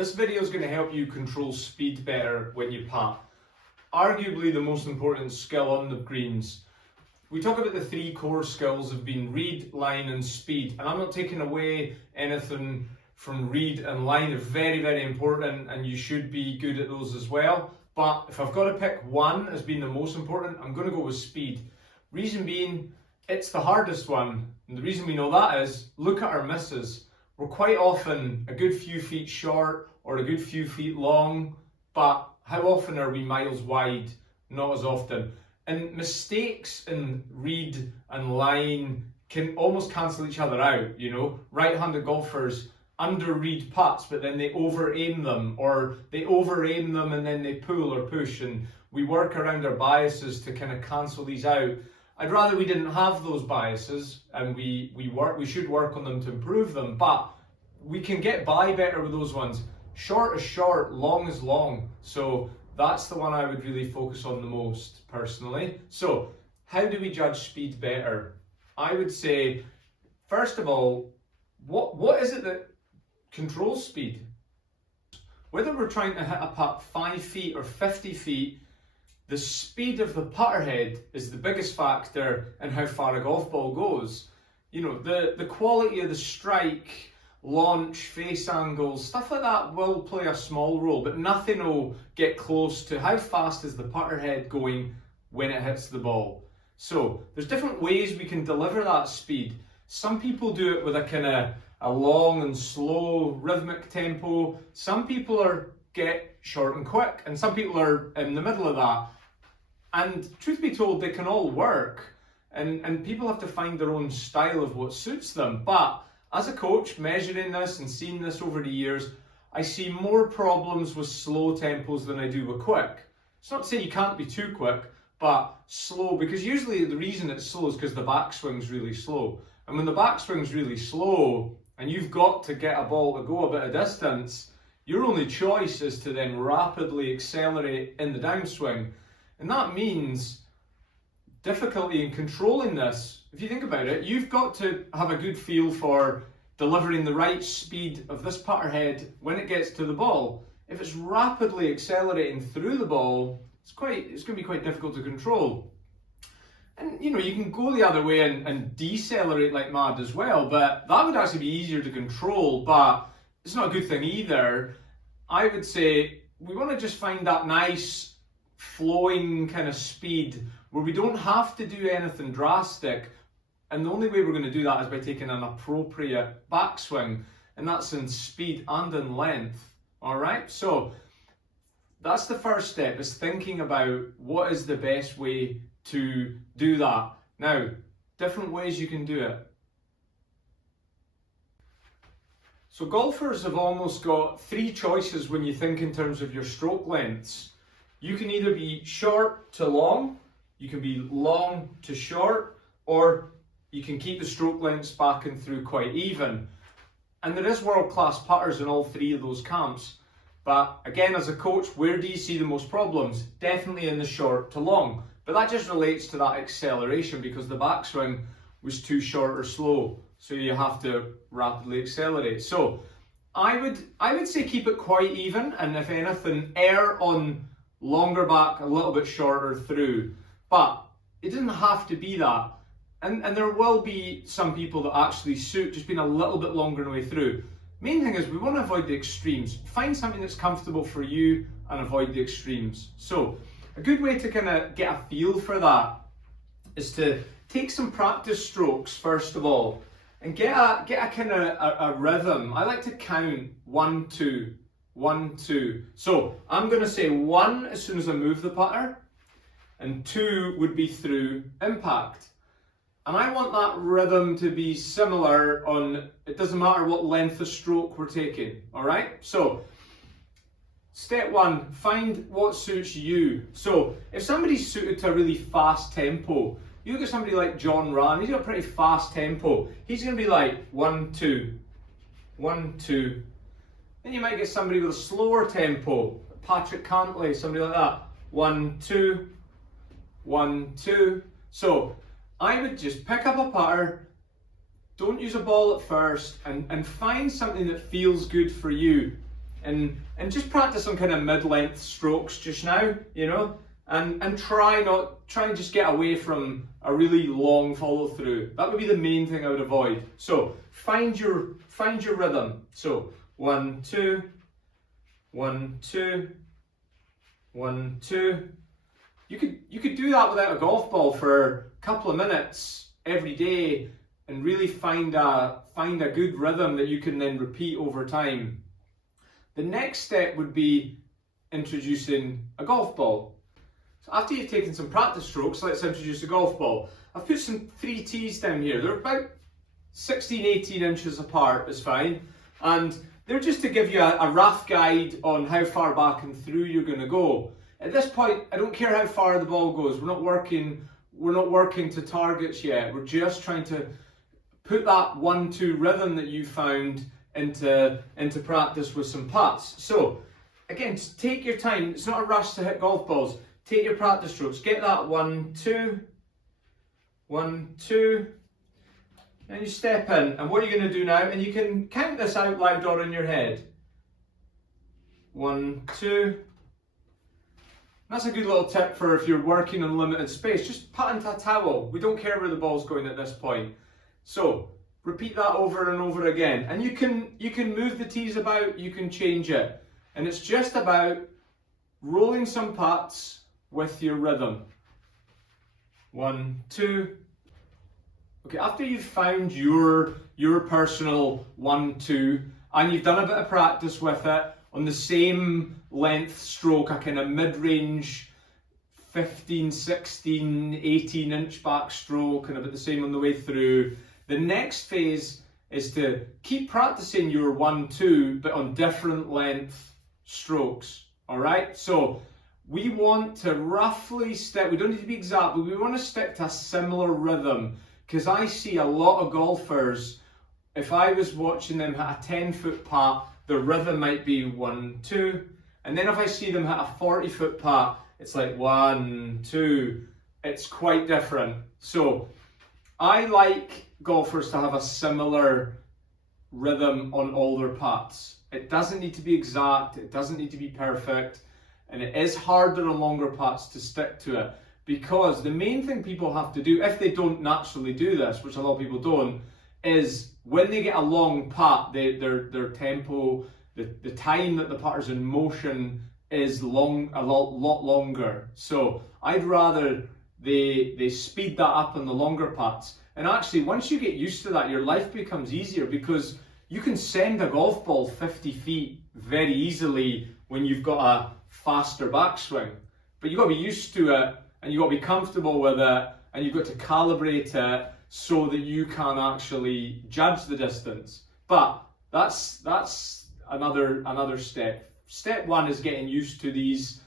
This video is going to help you control speed better when you putt. Arguably the most important skill on the greens. We talk about the three core skills of being read, line and speed, and I'm not taking away anything from read and line. They're very, very important and you should be good at those as well. But if I've got to pick one as being the most important, I'm going to go with speed. Reason being, it's the hardest one. And the reason we know that is, look at our misses. We're quite often a good few feet short or a good few feet long, but how often are we miles wide? Not as often. And mistakes in read and line can almost cancel each other out, you know. Right-handed golfers under-read putts, but then they over-aim them, or they over-aim them and then they pull or push, and we work around our biases to kind of cancel these out. I'd rather we didn't have those biases, and we should work on them to improve them, but we can get by better with those ones. Short is short, long is long. So that's the one I would really focus on the most, personally. So how do we judge speed better? I would say, first of all, what is it that controls speed? Whether we're trying to hit a putt 5 feet or 50 feet, the speed of the putter head is the biggest factor in how far a golf ball goes. You know, the quality of the strike, launch, face angles, stuff like that will play a small role, but nothing will get close to how fast is the putter head going when it hits the ball. So there's different ways we can deliver that speed. Some people do it with a long and slow rhythmic tempo. Some people get short and quick, and some people are in the middle of that. And truth be told, they can all work, and people have to find their own style of what suits them. But as a coach, measuring this and seeing this over the years, I see more problems with slow tempos than I do with quick. It's not to say you can't be too quick, but slow, because usually the reason it's slow is because the backswing's really slow. And when the backswing's really slow, and you've got to get a ball to go a bit of distance, your only choice is to then rapidly accelerate in the downswing. And that means difficulty in controlling this. If you think about it, you've got to have a good feel for delivering the right speed of this putter head when it gets to the ball. If it's rapidly accelerating through the ball, it's going to be quite difficult to control. And you know, you can go the other way and decelerate like mad as well, but that would actually be easier to control, but it's not a good thing either. I would say we want to just find that nice flowing kind of speed where we don't have to do anything drastic, and the only way we're going to do that is by taking an appropriate backswing, and that's in speed and in length. All right, so that's the first step, is thinking about what is the best way to do that. Now, different ways you can do it. So golfers have almost got three choices when you think in terms of your stroke lengths. You can either be short to long, you can be long to short, or you can keep the stroke lengths back and through quite even. And there is world-class putters in all three of those camps. But again, as a coach, where do you see the most problems? Definitely in the short to long. But that just relates to that acceleration, because the backswing was too short or slow. So you have to rapidly accelerate. So I would say keep it quite even, and if anything, err on longer back, a little bit shorter through. But it doesn't have to be that. And there will be some people that actually suit just being a little bit longer in the way through. Main thing is we want to avoid the extremes. Find something that's comfortable for you and avoid the extremes. So a good way to kind of get a feel for that is to take some practice strokes first of all, and get a kind of a rhythm. I like to count 1, 2, 1, 2. So I'm going to say 1 as soon as I move the putter, and 2 would be through impact. And I want that rhythm to be similar on, it doesn't matter what length of stroke we're taking, all right? So step 1, find what suits you. So if somebody's suited to a really fast tempo, you look at somebody like John Ram, he's got a pretty fast tempo. He's going to be like 1, 2, 1, 2. Then you might get somebody with a slower tempo, Patrick Cantlay, somebody like that. 1, 2, 1, 2. So I would just pick up a putter, don't use a ball at first, and find something that feels good for you. and just practice some kind of mid-length strokes just now, you know, and try and just get away from a really long follow through. That would be the main thing I would avoid. So find your rhythm. So 1, 2, 1, 2, 1, 2. You could do that without a golf ball for a couple of minutes every day and really find a good rhythm that you can then repeat over time. The next step would be introducing a golf ball. So after you've taken some practice strokes, let's introduce a golf ball. I've put some 3 tees down here. They're about 16, 18 inches apart, is fine. And they're just to give you a rough guide on how far back and through you're going to go. At this point, I don't care how far the ball goes. We're not working to targets yet. We're just trying to put that 1-2 rhythm that you found into practice with some putts. So again, just take your time. It's not a rush to hit golf balls. Take your practice strokes. Get that 1, 2, 1, 2. And you step in. And what are you going to do now? And you can count this out loud or in your head. 1, 2. That's a good little tip for if you're working on limited space. Just putt into a towel. We don't care where the ball's going at this point. So repeat that over and over again. And you can move the tees about, you can change it. And it's just about rolling some putts with your rhythm. 1, 2. Okay, after you've found your personal 1, 2, and you've done a bit of practice with it on the same length stroke, a kind of mid-range 15, 16, 18 inch back stroke, and about the same on the way through. The next phase is to keep practicing your 1, 2, but on different length strokes. All right, so we want to roughly stick, we don't need to be exact, but we want to stick to a similar rhythm, because I see a lot of golfers, if I was watching them hit a 10-foot putt, the rhythm might be 1, 2, and then if I see them hit a 40-foot putt, it's like 1, 2. It's quite different. So I like golfers to have a similar rhythm on all their putts. It doesn't need to be exact, it doesn't need to be perfect, and it is harder on longer putts to stick to it, because the main thing people have to do, if they don't naturally do this, which a lot of people don't, is when they get a long putt, their tempo, the time that the putter's in motion is a lot longer. So I'd rather they speed that up on the longer putts. And actually, once you get used to that, your life becomes easier, because you can send a golf ball 50 feet very easily when you've got a faster backswing. But you've got to be used to it, and you've got to be comfortable with it, and you've got to calibrate it so that you can actually judge the distance. But that's another step. Step 1 is getting used to these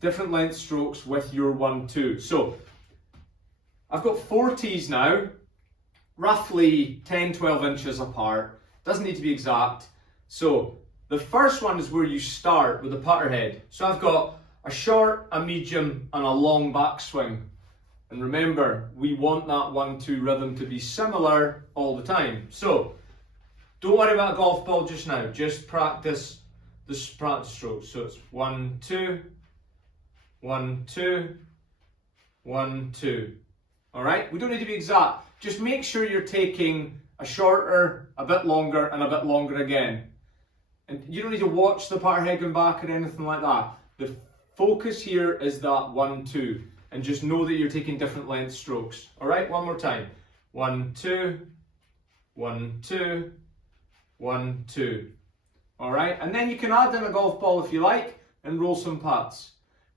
different length strokes with your 1, 2. So I've got 4 tees now, roughly 10, 12 inches apart. Doesn't need to be exact. So the first one is where you start with the putter head. So I've got a short, a medium, and a long backswing. And remember, we want that 1, 2 rhythm to be similar all the time. So don't worry about a golf ball just now. Just practice the practice strokes. So it's 1, 2, 1, 2, 1, 2. All right? We don't need to be exact. Just make sure you're taking a shorter, a bit longer, and a bit longer again. And you don't need to watch the putter head going back or anything like that. The focus here is that 1, 2. And just know that you're taking different length strokes. All right, one more time. 1, 2, 1, 2, 1, 2. All right, and then you can add in a golf ball if you like and roll some putts.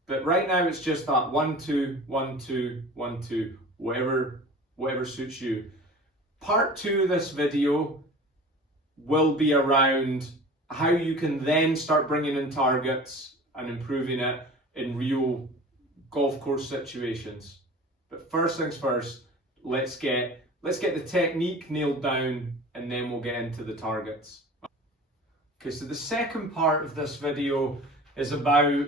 But right now it's just that 1, 2, 1, 2, 1, 2, whatever suits you. Part 2 of this video will be around how you can then start bringing in targets and improving it in real golf course situations. But first things first, let's get the technique nailed down, and then we'll get into the targets. Okay, so the second part of this video is about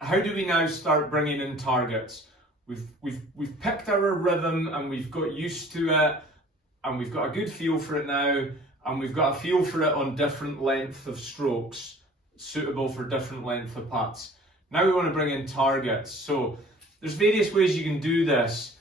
how do we now start bringing in targets. We've picked our rhythm and we've got used to it, and we've got a good feel for it now, and we've got a feel for it on different lengths of strokes. suitable for different length of putts. Now we want to bring in targets. So there's various ways you can do this.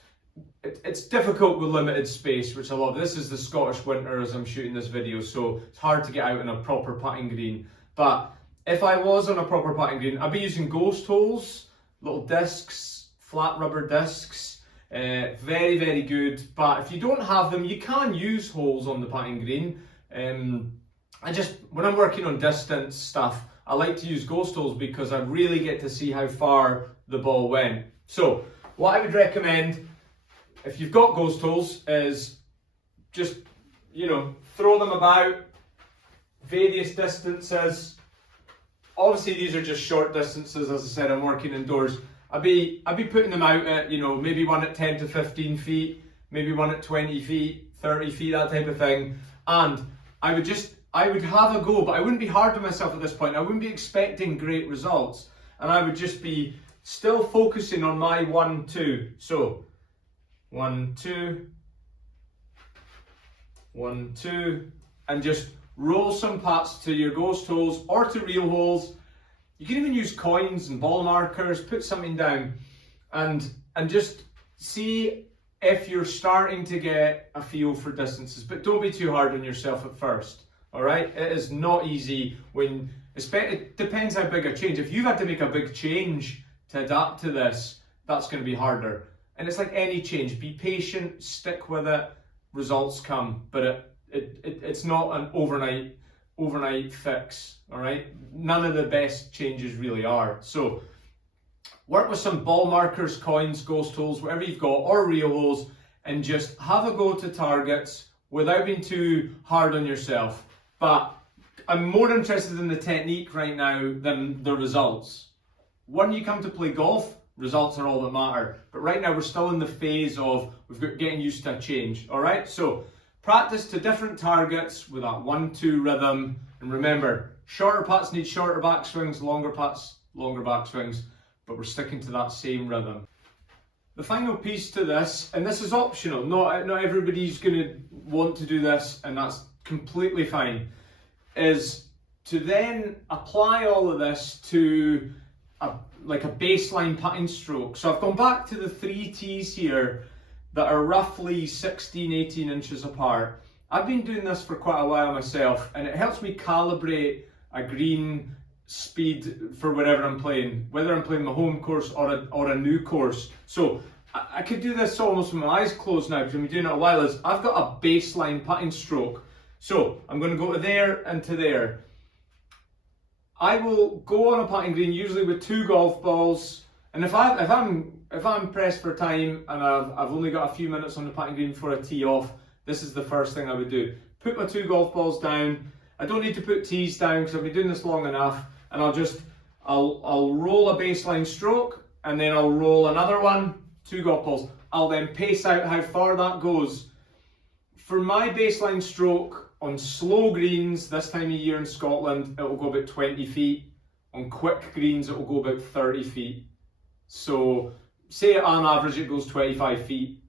It's difficult with limited space, which I love. This is the Scottish winter as I'm shooting this video, so it's hard to get out on a proper putting green. But if I was on a proper putting green, I'd be using ghost holes, little discs, flat rubber discs. Very, very good. But if you don't have them, you can use holes on the putting green. When I'm working on distance stuff, I like to use ghost holes because I really get to see how far the ball went. So what I would recommend, if you've got ghost holes, is just, throw them about various distances. Obviously these are just short distances. As I said, I'm working indoors. I'd be putting them out at, maybe one at 10 to 15 feet, maybe one at 20 feet, 30 feet, that type of thing. And I would have a go, but I wouldn't be hard on myself at this point. I wouldn't be expecting great results. And I would just be still focusing on my 1-2. So 1-2, 1-2, and just roll some putts to your ghost holes or to real holes. You can even use coins and ball markers, put something down, and just see if you're starting to get a feel for distances. But don't be too hard on yourself at first, all right? It is not easy it depends how big a change. If you've had to make a big change to adapt to this, that's going to be harder. And it's like any change, be patient, stick with it, results come, but it's not an overnight fix, all right? None of the best changes really are. So work with some ball markers, coins, ghost holes, whatever you've got, or real holes, and just have a go to targets without being too hard on yourself. But I'm more interested in the technique right now than the results. When you come to play golf, results are all that matter. But right now we're still in the phase of getting used to a change, all right? So practice to different targets with that 1-2 rhythm. And remember, shorter putts need shorter backswings, longer putts, longer backswings, but we're sticking to that same rhythm. The final piece to this, and this is optional, not everybody's going to want to do this, and that's completely fine, is to then apply all of this to a baseline putting stroke. So I've gone back to the 3 tees here that are roughly 16-18 inches apart. I've been doing this for quite a while myself, and it helps me calibrate a green speed for wherever I'm playing, whether I'm playing my home course or a new course. So I could do this almost with my eyes closed now because I've been doing it a while. I've got a baseline putting stroke. So I'm going to go to there and to there. I will go on a putting green usually with 2 golf balls, and if I'm pressed for time and I've only got a few minutes on the putting green before I tee off, this is the first thing I would do. Put my 2 golf balls down. I don't need to put tees down because I've been doing this long enough, and I'll roll a baseline stroke, and then I'll roll another one, 2 golf balls. I'll then pace out how far that goes. For my baseline stroke on slow greens this time of year in Scotland, it will go about 20 feet. On quick greens, it will go about 30 feet. So say on average it goes 25 feet.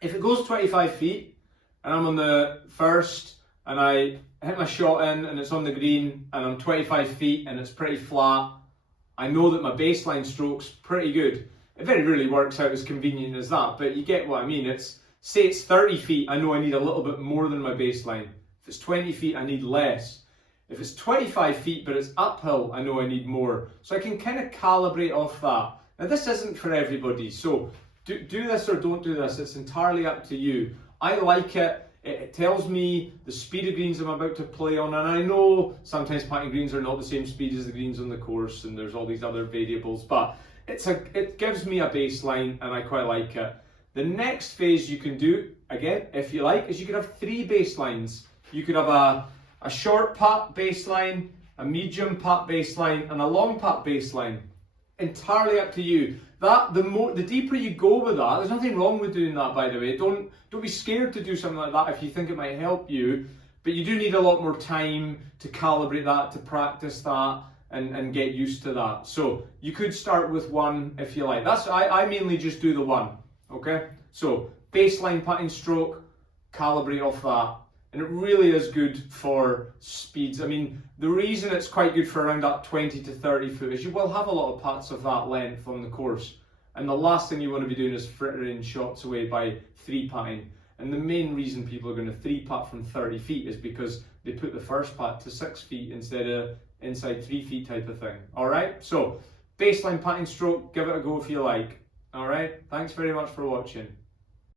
If it goes 25 feet and I'm on the first and I hit my shot in and it's on the green and I'm 25 feet and it's pretty flat, I know that my baseline stroke's pretty good. It very rarely works out as convenient as that, but you get what I mean. Say it's 30 feet, I know I need a little bit more than my baseline. If it's 20 feet, I need less. If it's 25 feet but it's uphill, I know I need more. So I can kind of calibrate off that. Now this isn't for everybody, so do this or don't do this. It's entirely up to you. I like it. It tells me the speed of greens I'm about to play on, and I know sometimes putting greens are not the same speed as the greens on the course, and there's all these other variables, but it gives me a baseline, and I quite like it. The next phase you can do, again, if you like, is you could have 3 baselines. You could have a short putt baseline, a medium putt baseline, and a long putt baseline. Entirely up to you. The deeper you go with that, there's nothing wrong with doing that, by the way. Don't be scared to do something like that if you think it might help you, but you do need a lot more time to calibrate that, to practice that, and get used to that. So you could start with 1 if you like. I mainly just do the 1, okay? So baseline putting stroke, calibrate off that. And it really is good for speeds. I mean, the reason it's quite good for around that 20 to 30 foot is you will have a lot of putts of that length on the course. And the last thing you want to be doing is frittering shots away by 3-putting. And the main reason people are going to 3-putt from 30 feet is because they put the first putt to 6 feet instead of inside 3 feet type of thing. Alright, so baseline putting stroke, give it a go if you like. Alright, thanks very much for watching.